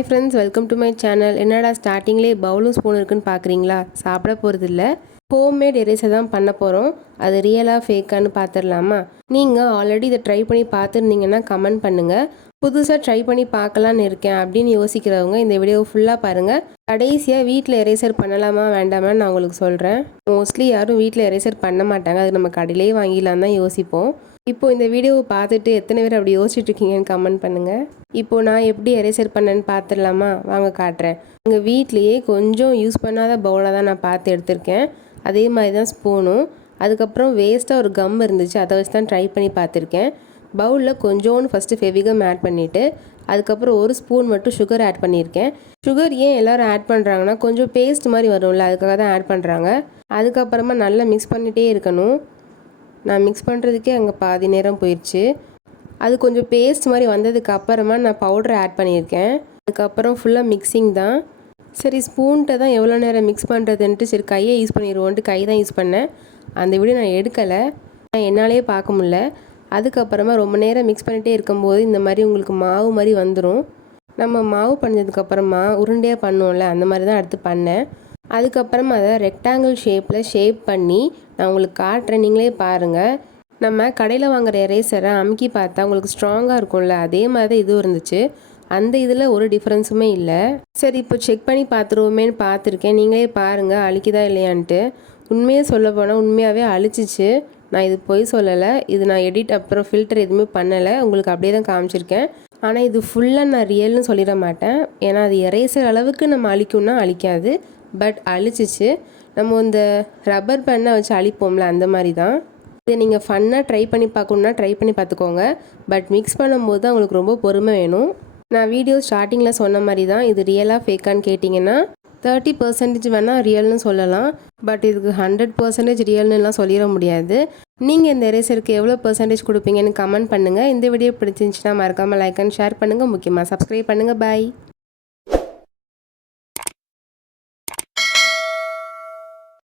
Hi friends, welcome to my channel. என்னடா ஸ்டார்டிங்லேயே பவுலும் ஸ்பூன் இருக்குன்னு பார்க்குறீங்களா? சாப்பிட போகிறது இல்லை, ஹோம்மேட் எரேசர் தான் பண்ண போகிறோம். அது ரியலாக ஃபேக்கான்னு பார்த்துடலாமா? நீங்கள் ஆல்ரெடி இதை ட்ரை பண்ணி பார்த்துருந்தீங்கன்னா கமெண்ட் பண்ணுங்கள். புதுசாக ட்ரை பண்ணி பார்க்கலான்னு இருக்கேன் அப்படின்னு யோசிக்கிறவங்க இந்த வீடியோ ஃபுல்லாக பாருங்கள். கடைசியாக வீட்டில் எரேசர் பண்ணலாமா வேண்டாமான்னு நான் உங்களுக்கு சொல்கிறேன். மோஸ்ட்லி யாரும் வீட்டில் எரேசர் பண்ண மாட்டாங்க, அது நம்ம கடையிலே வாங்கிடலாம் தான் யோசிப்போம். இப்போது இந்த வீடியோவை பார்த்துட்டு எத்தனை பேர் அப்படி யோசிச்சுட்டு இருக்கீங்கன்னு கமெண்ட் பண்ணுங்கள். இப்போது நான் எப்படி எரேசர் பண்ணேன்னு பார்த்துடலாமா? வாங்க காட்டுறேன். எங்கள் வீட்லேயே கொஞ்சம் யூஸ் பண்ணாத பவுலாக தான் நான் பார்த்து எடுத்திருக்கேன். அதே மாதிரி தான் ஸ்பூனும். அதுக்கப்புறம் வேஸ்ட்டாக ஒரு கம் இருந்துச்சு, அதை வச்சு தான் ட்ரை பண்ணி பார்த்துருக்கேன். பவுலில் கொஞ்சோன்னு ஃபஸ்ட்டு ஃபெவிகம் ஆட் பண்ணிவிட்டு அதுக்கப்புறம் ஒரு ஸ்பூன் மட்டும் சுகர் ஆட் பண்ணியிருக்கேன். சுகர் ஏன் எல்லோரும் ஆட் பண்ணுறாங்கன்னா கொஞ்சம் பேஸ்ட் மாதிரி வரும்ல, அதுக்காக தான் ஆட் பண்ணுறாங்க. அதுக்கப்புறமா நல்லா மிக்ஸ் பண்ணிகிட்டே இருக்கணும். நான் மிக்ஸ் பண்ணுறதுக்கே அங்கே பாதி நேரம் போயிடுச்சு. அது கொஞ்சம் பேஸ்ட் மாதிரி வந்ததுக்கு அப்புறமா நான் பவுடரை ஆட் பண்ணியிருக்கேன். அதுக்கப்புறம் ஃபுல்லாக மிக்சிங் தான். சரி, ஸ்பூன்கிட்ட தான் எவ்வளோ நேரம் மிக்ஸ் பண்ணுறதுன்ட்டு சரி கையை யூஸ் பண்ணிடுவோன்ட்டு கை தான் யூஸ் பண்ணேன். அந்த வீடியோ நான் எடுக்கலை, நான் என்னாலே பார்க்க முடில. அதுக்கப்புறமா ரொம்ப நேரம் மிக்ஸ் பண்ணிகிட்டே இருக்கும்போது இந்த மாதிரி உங்களுக்கு மாவு மாதிரி வந்துடும். நம்ம மாவு பண்ணதுக்கப்புறமா உருண்டையாக பண்ணுவோம்ல, அந்த மாதிரி தான் எடுத்து பண்ணேன். அதுக்கப்புறமா அதை ரெக்டாங்கிள் ஷேப்பில் ஷேப் பண்ணி நான் உங்களுக்கு காட்டுறேன், நீங்களே பாருங்கள். நம்ம கடையில் வாங்குகிற எரேசரை அமுக்கி பார்த்தா உங்களுக்கு ஸ்ட்ராங்காக இருக்கும்ல, அதே மாதிரி தான் இதுவும் இருந்துச்சு. அந்த இதில் ஒரு டிஃப்ரென்ஸுமே இல்லை. சரி, இப்போ செக் பண்ணி பார்த்துருவோமேன்னு பார்த்துருக்கேன், நீங்களே பாருங்கள் அழிக்குதா இல்லையான்ட்டு. உண்மையாக சொல்ல போனால் உண்மையாகவே அழிச்சிச்சு. நான் இது பொய் சொல்லலை, இது நான் எடிட் அப்புறம் ஃபில்டர் எதுவுமே பண்ணலை, உங்களுக்கு அப்படியே தான் காமிச்சிருக்கேன். ஆனால் இது ஃபுல்லாக நான் ரியல்னு சொல்லிட மாட்டேன், ஏன்னா அது எரேசர் அளவுக்கு நம்ம அழிக்கும்னா அழிக்காது, பட் அழிச்சிச்சு. நம்ம இந்த ரப்பர் பேண்டை வச்சு அழிப்போம்ல, அந்த மாதிரி தான். இதை நீங்கள் ஃபன்னாக ட்ரை பண்ணி பார்க்கணுன்னா ட்ரை பண்ணி பார்த்துக்கோங்க. பட் மிக்ஸ் பண்ணும்போது தான் உங்களுக்கு ரொம்ப பொறுமை வேணும். நான் வீடியோ ஸ்டார்டிங்கில் சொன்ன மாதிரி தான், இது ரியலாக ஃபேக்கான்னு கேட்டிங்கன்னா 30% வேணால் ரியல்னு சொல்லலாம். பட் இதுக்கு 100% ரியல்னுலாம் சொல்லிட முடியாது. நீங்கள் இந்த எரேசருக்கு எவ்வளோ % கொடுப்பீங்கன்னு கமெண்ட் பண்ணுங்கள். இந்த வீடியோ பிடிச்சிருந்துச்சுன்னா மறக்காமல் லைக் அண்ட் ஷேர் பண்ணுங்கள். முக்கியமாக சப்ஸ்கிரைப் பண்ணுங்கள். பாய்.